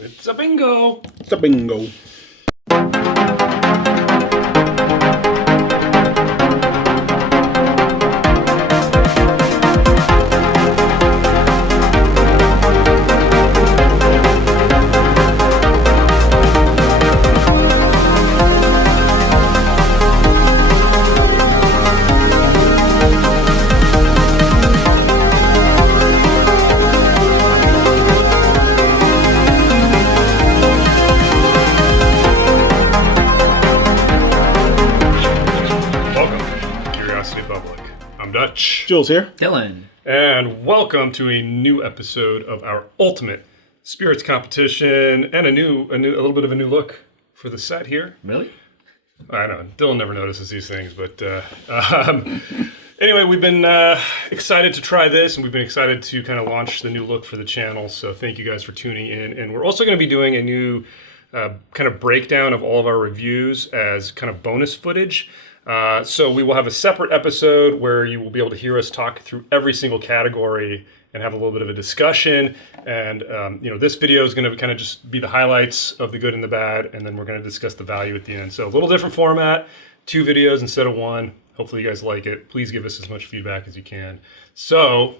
It's a bingo. It's a bingo. Jules here. Dylan. And welcome to a new episode of our ultimate spirits competition and a little bit of a new look for the set here. Really? I know. Dylan never notices these things, but anyway, we've been excited to try this, and we've been excited to kind of launch the new look for the channel. So thank you guys for tuning in. And we're also going to be doing a new kind of breakdown of all of our reviews as kind of bonus footage. So we will have a separate episode where you will be able to hear us talk through every single category and have a little bit of a discussion. And, this video is going to kind of just be the highlights of the good and the bad, and then we're going to discuss the value at the end. So a little different format, 2 videos instead of 1. Hopefully you guys like it. Please give us as much feedback as you can. So,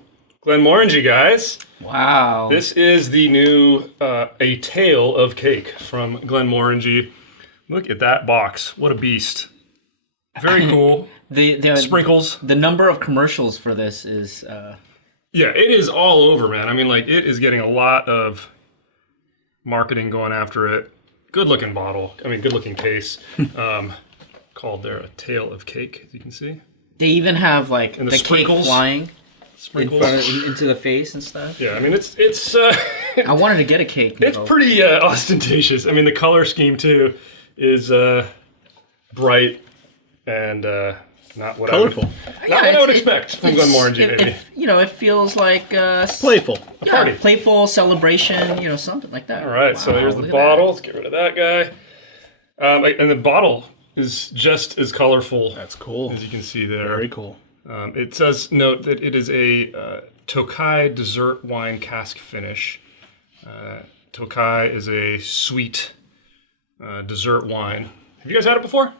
Glenmorangie, guys. Wow. This is the new A Tale of Cake from Glenmorangie. Look at that box. What a beast. Very cool. The sprinkles. The number of commercials for this is... Yeah, it is all over, man. I mean, like, it is getting a lot of marketing going after it. Good-looking bottle. I mean, good-looking case. Called there A Tale of Cake, as you can see. They even have, like, and the cake flying into the face and stuff. Yeah, I mean, it's I wanted to get a cake. It's pretty ostentatious. I mean, the color scheme, too, is bright. And not what colorful. I would expect from Glenmorangie, maybe. It feels like playful. A party. Playful celebration, something like that. All right, so here's the bottle. Let's get rid of that guy. And the bottle is just as colorful. That's cool. As you can see there. Very cool. It says, note that it is a Tokai dessert wine cask finish. Tokai is a sweet dessert wine. Have you guys had it before?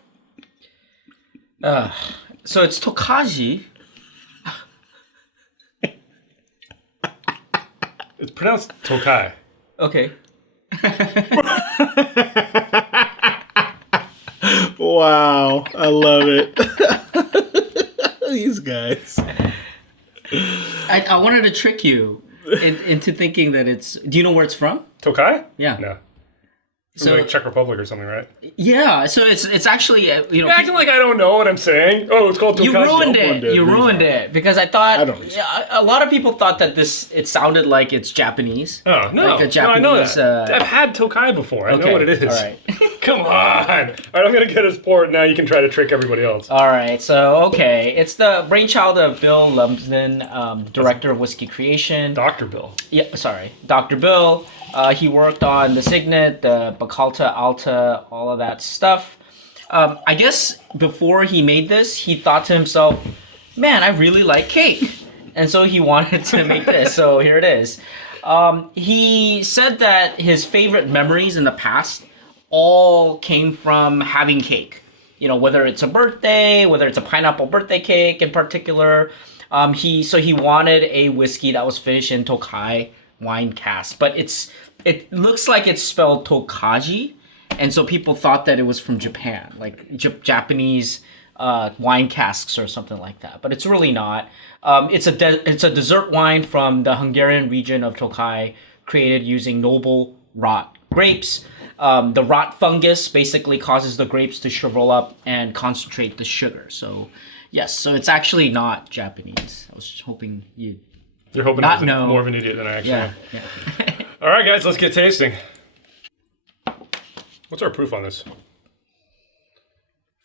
So it's Tokaji. It's pronounced Tokai. Okay. Wow, I love it. These guys. I wanted to trick you into thinking that it's... Do you know where it's from? Tokai? Yeah. No. So like Czech Republic or something, right? Yeah, so it's actually You're acting like I don't know what I'm saying. Oh, it's called Tokai. You ruined it. You ruined it because I thought a lot of people thought that it sounded like it's Japanese. Oh no, like a Japanese, no, I know that. I've had Tokai before. I know what it is. All right. Come on. All right, I'm gonna get his port. Now you can try to trick everybody else. All right. So it's the brainchild of Bill Lumsden, director of Whiskey Creation. Dr. Bill. Yeah, sorry, Dr. Bill. He worked on the Signet, the Bacalta, Alta, all of that stuff. I guess before he made this, he thought to himself, man, I really like cake. And so he wanted to make this. So here it is. He said that his favorite memories in the past all came from having cake. Whether it's a birthday, whether it's a pineapple birthday cake in particular. He wanted a whiskey that was finished in Tokai wine cask, but it looks like it's spelled Tokaji, and so people thought that it was from Japan, like Japanese wine casks or something like that. But it's really not. It's a dessert wine from the Hungarian region of Tokai, created using noble rot grapes. The rot fungus basically causes the grapes to shrivel up and concentrate the sugar. So yes, so it's actually not Japanese. I was hoping you'd... You're hoping I was more of an idiot than I actually am. Yeah. All right, guys, let's get tasting. What's our proof on this?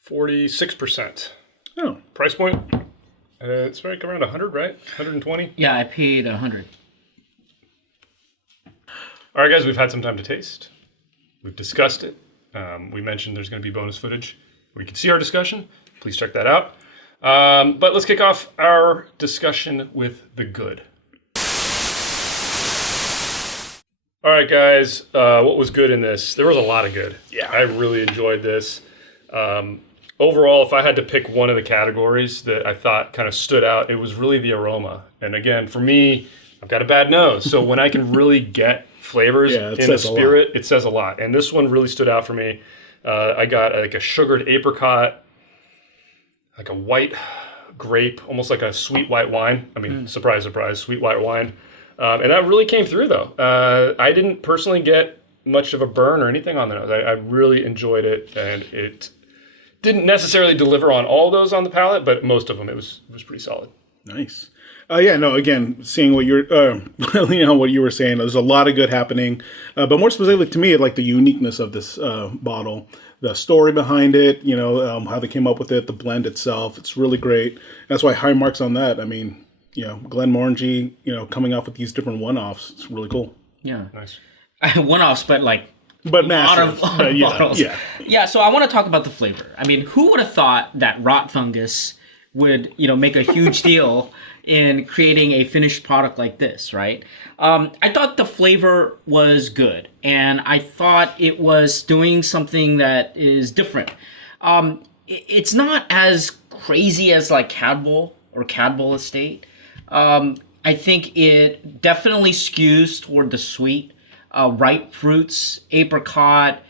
46%. Oh. Price point? It's right around 100, right? 120? Yeah, I paid 100. All right, guys, we've had some time to taste. We've discussed it. We mentioned there's going to be bonus footage where you can see our discussion. Please check that out. But let's kick off our discussion with the good. All right, guys. What was good in this? There was a lot of good. Yeah. I really enjoyed this. Overall, if I had to pick one of the categories that I thought kind of stood out, it was really the aroma. And again, for me, I've got a bad nose. So when I can really get flavors in a spirit, it says a lot. And this one really stood out for me. I got like a sugared apricot, like a white grape, almost like a sweet white wine. I mean, surprise, surprise, sweet white wine. And that really came through, though. I didn't personally get much of a burn or anything on the nose. I really enjoyed it, and it didn't necessarily deliver on all those on the palate, but most of them, it was pretty solid. Nice. Again, seeing what you're, what you were saying, there's a lot of good happening. But more specifically to me, like the uniqueness of this bottle, the story behind it, how they came up with it, the blend itself, it's really great. That's why high marks on that. I mean, Glenmorangie, coming off with these different one-offs, it's really cool. Yeah. Nice. One-offs, but like, but massive. Bottles. Yeah. Yeah, so I want to talk about the flavor. I mean, who would have thought that rot fungus would, make a huge deal in creating a finished product like this, right? I thought the flavor was good, and I thought it was doing something that is different. It's not as crazy as like Cadbull or Cadbull Estate. I think it definitely skews toward the sweet, ripe fruits, apricot,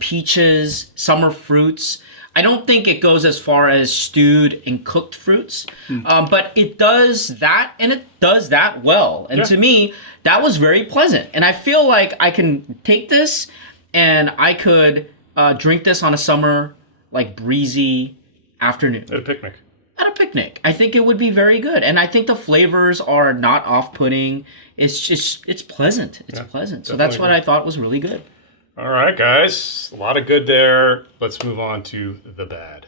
peaches, summer fruits. I don't think it goes as far as stewed and cooked fruits, but it does that, and it does that well. And to me, that was very pleasant. And I feel like I can take this and I could drink this on a summer, like breezy afternoon. At a picnic. At a picnic. I think it would be very good. And I think the flavors are not off-putting. It's pleasant. It's pleasant. So that's what I thought was really good. All right, guys. A lot of good there. Let's move on to the bad.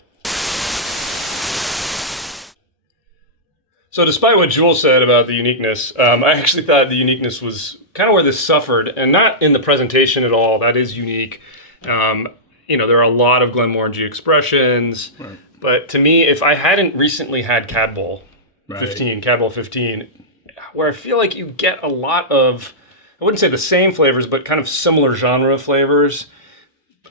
So despite what Jules said about the uniqueness, I actually thought the uniqueness was kind of where this suffered, and not in the presentation at all. That is unique. There are a lot of Glenmorangie expressions, right. But to me, if I hadn't recently had Cadbull 15, where I feel like you get a lot of, I wouldn't say the same flavors, but kind of similar genre flavors.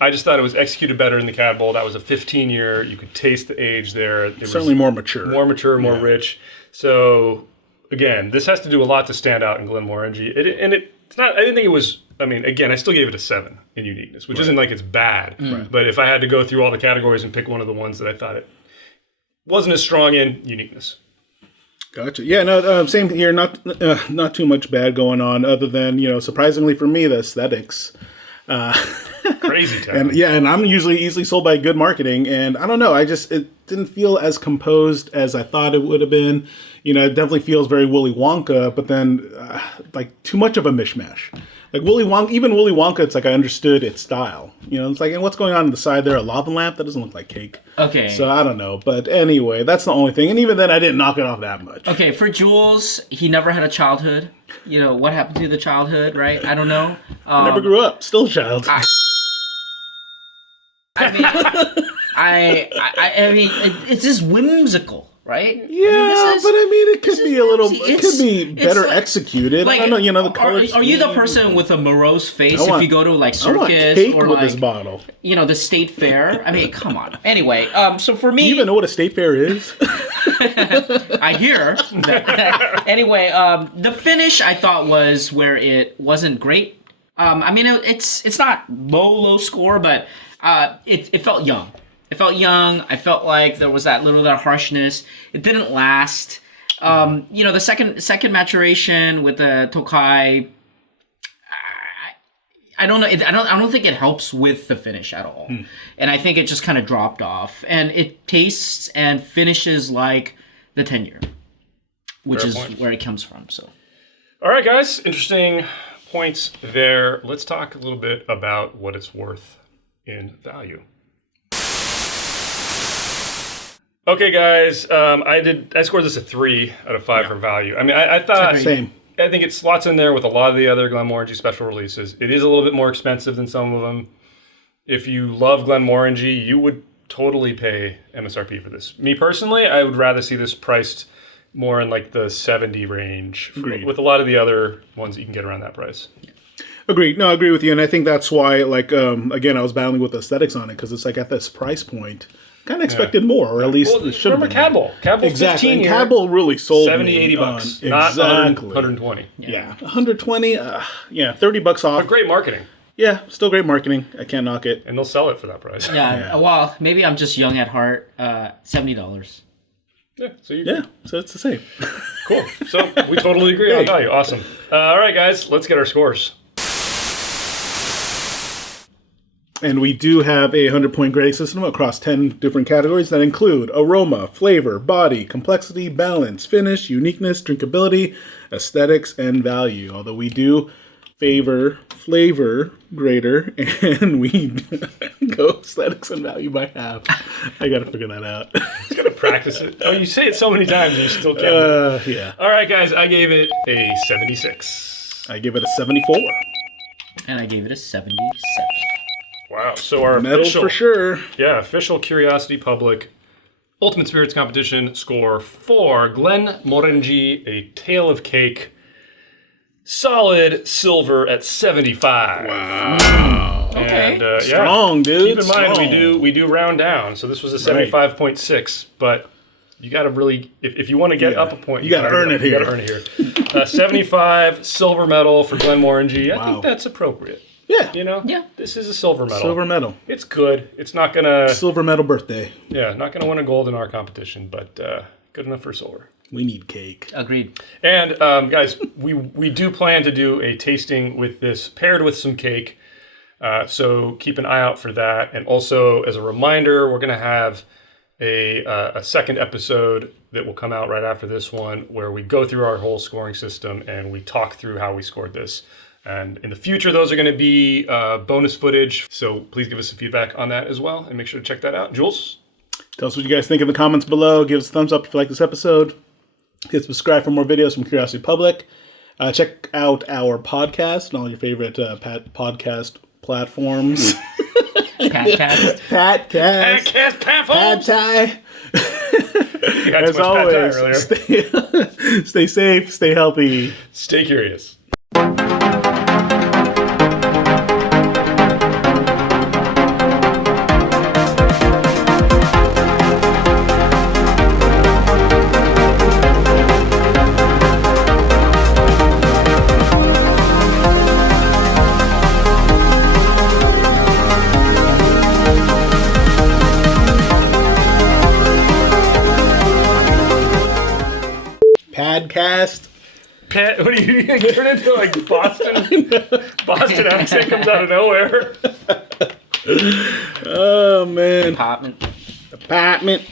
I just thought it was executed better in the Cadbull. That was a 15-year. You could taste the age there. It certainly more mature. More mature, more rich. So, again, this has to do a lot to stand out in Glenmorangie. It's not, I didn't think it was, again, I still gave it a 7 in uniqueness, which isn't like it's bad. Right. But if I had to go through all the categories and pick one of the ones that I thought it wasn't as strong in, uniqueness. Gotcha. Yeah, no, same here. Not too much bad going on, other than surprisingly for me, the aesthetics. Crazy town. And I'm usually easily sold by good marketing, and I don't know. It didn't feel as composed as I thought it would have been. It definitely feels very Willy Wonka, but then like too much of a mishmash. Like Willy Wonka, it's like I understood its style. It's like, and what's going on the side there? A lava lamp? That doesn't look like cake. Okay. So I don't know. But anyway, that's the only thing. And even then, I didn't knock it off that much. Okay, for Jules, he never had a childhood. What happened to the childhood, right? I don't know. I never grew up. Still a child. I mean, it's just whimsical. Right? Yeah, but it could be a little. It could be better executed. Like, I don't know. The color. Are you the person with a morose face if you go to like circus or with like this bottle? The state fair? Come on. Anyway, so for me, do you even know what a state fair is? I hear. Anyway, the finish I thought was where it wasn't great. It's not low score, but it felt young. It felt young. I felt like there was that harshness. It didn't last. The second maturation with the Tokai, I don't know. I don't think it helps with the finish at all. And I think it just kind of dropped off. And it tastes and finishes like the 10-year, which is where it comes from. So, all right, guys, interesting points there. Let's talk a little bit about what it's worth in value. Okay, guys, I scored this a 3 out of 5 for value. I thought same. I think it slots in there with a lot of the other Glenmorangie special releases. It is a little bit more expensive than some of them. If you love Glenmorangie, you would totally pay MSRP for this. Me personally, I would rather see this priced more in like the 70 range with a lot of the other ones that you can get around that price. Agreed. No, I agree with you, and I think that's why, like, again, I was battling with aesthetics on it because it's like at this price point, kind of expected more, or at least it should have Remember been. Cadbull? Cadbull Exactly. 15 And year, Cadbull really sold 70, me 80 on- bucks. Not Exactly. 120. Yeah, 120. Yeah, $30 off. But great marketing. Yeah, still great marketing. I can't knock it. And they'll sell it for that price. Yeah, well, maybe I'm just young at heart. $70. Yeah, so you Yeah, so it's the same. cool. So we totally agree on value. Awesome. All right, guys, let's get our scores. And we do have a 100-point grading system across 10 different categories that include aroma, flavor, body, complexity, balance, finish, uniqueness, drinkability, aesthetics, and value. Although we do favor flavor greater, and we go aesthetics and value by half. I got to figure that out. You gotta practice it. Oh, you say it so many times and you still can't. Yeah. All right, guys, I gave it a 76. I give it a 74. And I gave it a 77. Wow. So our Metal official, for sure. yeah, official Curiosity Public Ultimate Spirits Competition score for Glenmorangie, A Tale of Cake, solid silver at 75. Wow. Okay. And, yeah. Strong, dude. Keep in mind, Strong. we do round down, so this was a 75.6, but you got to really, if you want to get up a point, You gotta earn it You here. got to earn it here. 75 silver medal for Glenmorangie. I Wow. think that's appropriate. Yeah. You know, Yeah. this is a silver medal. Silver medal. It's good. It's not gonna, Silver medal birthday. not gonna win a gold in our competition, but good enough for silver. We need cake. Agreed. And guys, we do plan to do a tasting with this paired with some cake. So keep an eye out for that. And also, as a reminder, we're going to have a second episode that will come out right after this one, where we go through our whole scoring system and we talk through how we scored this. And in the future, those are going to be bonus footage. So please give us some feedback on that as well, and make sure to check that out. Jules? Tell us what you guys think in the comments below. Give us a thumbs up if you like this episode. Hit subscribe for more videos from Curiosity Public. Check out our podcast on all your favorite podcast platforms. Podcast. Patcast. Cast Pad Pat Thai. You had As too much Pad Thai always, earlier. stay safe, stay healthy. Stay curious. Podcast. Pat, what are you going to turn into? Like Boston accent comes out of nowhere. Oh, man. Apartment. Apartment.